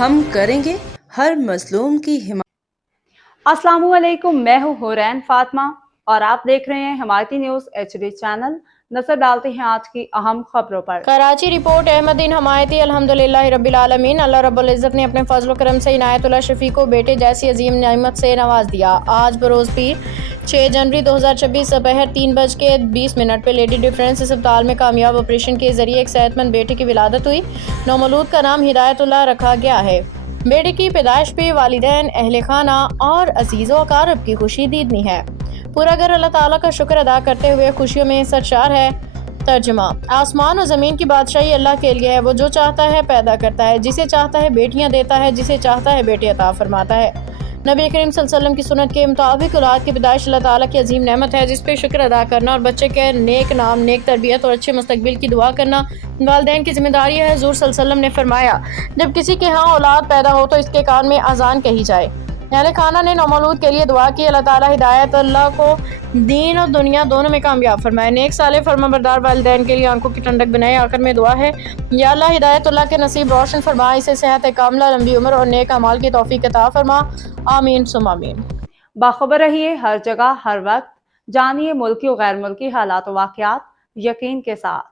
ہم کریں گے ہر مظلوم کی حمایت۔ السلام علیکم، میں ہوں حورین فاطمہ اور آپ دیکھ رہے ہیں حمایتی نیوز HD چینل۔ نظر ڈالتے ہیں آج کی اہم خبروں پر۔ کراچی رپورٹ۔ احمدین حمایتی الحمدللہ رب العالمین، اللہ رب العزت نے اپنے فضل و کرم سے عنایت اللہ شفیع کو بیٹے جیسی عظیم نعمت سے نواز دیا۔ آج بروز پیر 6 جنوری 2026 دوپہر 3:20 پہ لیڈی ڈیفنس اسپتال میں کامیاب آپریشن کے ذریعے ایک صحت مند بیٹے کی ولادت ہوئی۔ نومولود کا نام ہدایت اللہ رکھا گیا ہے۔ بیٹے کی پیدائش پہ والدین، اہل خانہ اور عزیز و اقارب کی خوشی دیدنی ہے۔ پورا گھر اللہ تعالیٰ کا شکر ادا کرتے ہوئے خوشیوں میں سرشار ہے۔ ترجمہ: آسمان و زمین کی بادشاہی اللہ کے لیے ہے۔ وہ جو چاہتا ہے پیدا کرتا ہے، جسے چاہتا ہے بیٹیاں دیتا ہے، جسے چاہتا ہے بیٹے عطا فرماتا ہے۔ نبی کریم صلی اللہ علیہ وسلم کی سنت کے مطابق اولاد کی پیدائش اللہ تعالیٰ کی عظیم نعمت ہے، جس پہ شکر ادا کرنا اور بچے کے نیک نام، نیک تربیت اور اچھے مستقبل کی دعا کرنا والدین کی ذمہ داری ہے۔ حضور صلی اللہ علیہ وسلم نے فرمایا، جب کسی کے ہاں اولاد پیدا ہو تو اس کے کان میں اذان کہی جائے۔ اہل خانہ نے نومولود کے لیے دعا کی، اللہ تعالیٰ ہدایت اللہ کو دین اور دنیا دونوں میں کامیاب فرمائے، نیک صالح فرمانبردار والدین کے لیے آنکھوں کی ٹھنڈک بنائے۔ آخر میں دعا ہے، یا اللہ ہدایت اللہ کے نصیب روشن فرما، اسے صحت کاملہ، لمبی عمر اور نیک اعمال کی توفیق عطا فرما، آمین ثم آمین۔ باخبر رہیے ہر جگہ ہر وقت، جانیے ملکی و غیر ملکی حالات و واقعات یقین کے ساتھ۔